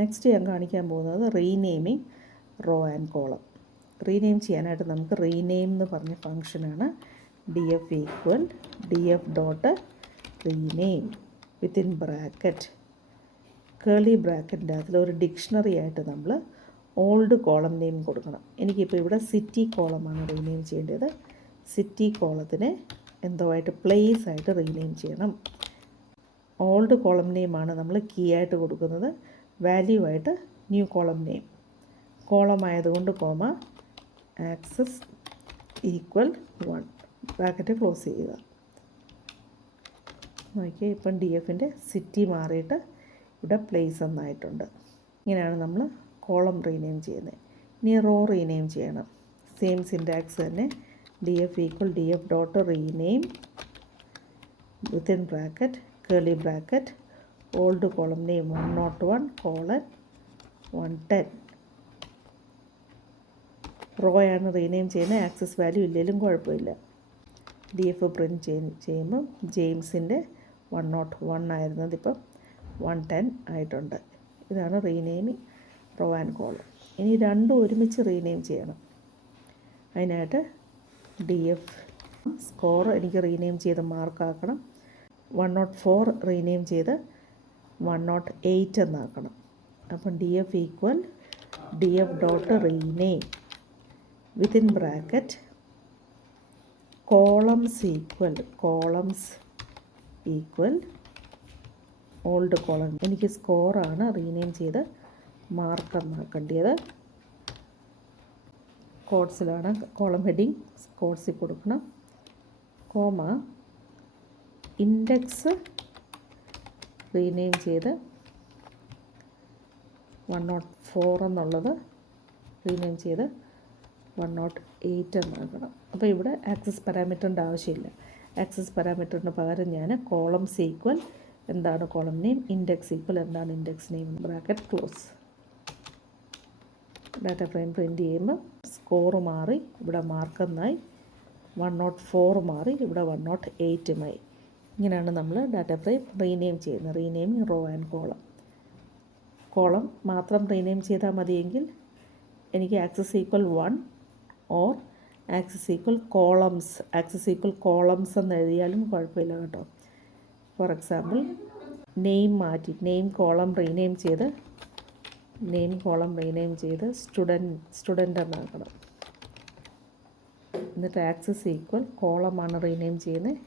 Next ഞാൻ കാണിക്കാൻ പോകുന്നത് renaming row and column. Rename ചെയ്യാനായിട്ട് നമുക്ക് റീനെയിം എന്ന് പറഞ്ഞ ഫംഗ്ഷനാണ് df equal df dot rename within bracket curly ബ്രാക്കറ്റിൻ്റെ അതിലൊരു ഡിക്ഷണറി ആയിട്ട് നമ്മൾ ഓൾഡ് കോളം നെയിം കൊടുക്കണം. എനിക്കിപ്പോൾ ഇവിടെ സിറ്റി കോളമാണ് റീനെയിം ചെയ്യേണ്ടത്. സിറ്റി കോളത്തിനെ എന്തോ ആയിട്ട് പ്ലേസ് ആയിട്ട് റീനെയിം ചെയ്യണം. ഓൾഡ് കോളം നെയിമാണ് നമ്മൾ കീ ആയിട്ട് കൊടുക്കുന്നത്. വാല്യൂ ആയിട്ട് ന്യൂ കോളം നെയിം. കോളം ആയതുകൊണ്ട് comma access equal 1 bracket close ചെയ്യുക. നോക്കിയാൽ ഇപ്പം DFൻ്റെ സിറ്റി മാറിയിട്ട് ഇവിടെ പ്ലേസ് എന്നായിട്ടുണ്ട്. ഇങ്ങനെയാണ് നമ്മൾ കോളം റീനെയിം ചെയ്യുന്നത്. ഇനി റോ റീനെയിം ചെയ്യണം. സെയിം സിൻറ്റാക്സ് തന്നെ df equal df dot rename within bracket curly bracket old column name 101 colon 110. Row ആണ് റീനെയിം ചെയ്യുന്നത്. ആക്സസ് വാല്യൂ ഇല്ലെങ്കിലും കുഴപ്പമില്ല. DF പ്രിൻറ്റ് ചെയ്യുമ്പോൾ ജെയിംസിൻ്റെ 101 ആയിരുന്നത് ഇപ്പം 110 ആയിട്ടുണ്ട്. ഇതാണ് റീനെയിമിങ് റോ ആൻഡ് കോളം. ഇനി രണ്ടും ഒരുമിച്ച് റീനെയിം ചെയ്യണം. അതിനായിട്ട് DF സ്കോർ എനിക്ക് റീനെയിം ചെയ്ത് മാർക്കാക്കണം. 104 റീനെയിം ചെയ്ത് 108 എന്നാക്കണം. അപ്പം DF equal DF dot rename within bracket columns equal old column. എനിക്ക് സ്കോറാണ് റീനെയിം ചെയ്ത് മാർക്കെന്നാക്കേണ്ടത്. കോഡ്സിലാണ് കോളം ഹെഡിങ് കോഡ്സിൽ കൊടുക്കണം. കോമ ഇൻഡെക്സ് റീനെയിം ചെയ്ത് 104 എന്നുള്ളത് റീനെയിം ചെയ്ത് 108 എന്നാക്കണം. അപ്പോൾ ഇവിടെ ആക്സസ് പാരാമീറ്ററിൻ്റെ ആവശ്യമില്ല. ആക്സസ് പാരാമീറ്ററിന് പകരം ഞാൻ കോളംസ് ഈക്വൽ എന്താണ് കോളം നെയിം, ഇൻഡെക്സ് ഈക്വൽ എന്താണ് index name, bracket close. Data frame print ചെയ്യുമ്പോൾ സ്കോർ മാറി ഇവിടെ മാർക്കെന്നായി. 104 മാറി ഇവിടെ 108 ഇങ്ങനെയാണ് നമ്മൾ ഡാറ്റ ഫ്രെയിം റീനെയിം ചെയ്യുന്നത്. റീനെയിമിങ് റോ ആൻഡ് കോളം. കോളം മാത്രം റീനെയിം ചെയ്താൽ മതിയെങ്കിൽ എനിക്ക് access equal 1 or access equal columns എന്ന് എഴുതിയാലും കുഴപ്പമില്ല കേട്ടോ. ഫോർ എക്സാമ്പിൾ നെയിം മാറ്റി നെയിം കോളം റീനെയിം ചെയ്ത് സ്റ്റുഡൻ്റ് എന്നാക്കണം. എന്നിട്ട് ആക്സസ് ഈക്വൽ കോളമാണ് റീനെയിം ചെയ്യുന്നത്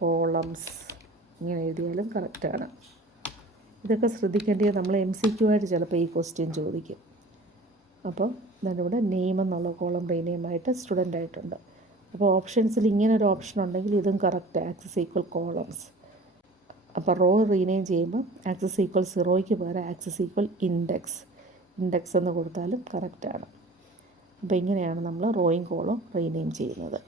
കോളംസ് ഇങ്ങനെ എഴുതിയാലും കറക്റ്റാണ്. ഇതൊക്കെ ശ്രദ്ധിക്കേണ്ടത് നമ്മൾ MCQ ആയിട്ട് ചിലപ്പോൾ ഈ ക്വസ്റ്റ്യൻ ചോദിക്കും. അപ്പോൾ ഞാനിവിടെ നെയിം എന്നുള്ള കോളം റീനെയിമായിട്ട് സ്റ്റുഡൻ്റ് ആയിട്ടുണ്ട്. അപ്പോൾ ഓപ്ഷൻസിൽ ഇങ്ങനെ ഒരു ഓപ്ഷൻ ഉണ്ടെങ്കിൽ ഇതും കറക്റ്റ് ആക്സസ് ഈക്വൽ കോളംസ്. അപ്പോൾ റോ റീനെയിം ചെയ്യുമ്പോൾ ആക്സസ് ഈക്വൽ 0യ്ക്ക് പകരം ആക്സസ് ഈക്വൽ ഇൻഡെക്സ് എന്ന് കൊടുത്താലും കറക്റ്റാണ്. അപ്പോൾ ഇങ്ങനെയാണ് നമ്മൾ റോയും കോളും റീനെയിം ചെയ്യുന്നത്.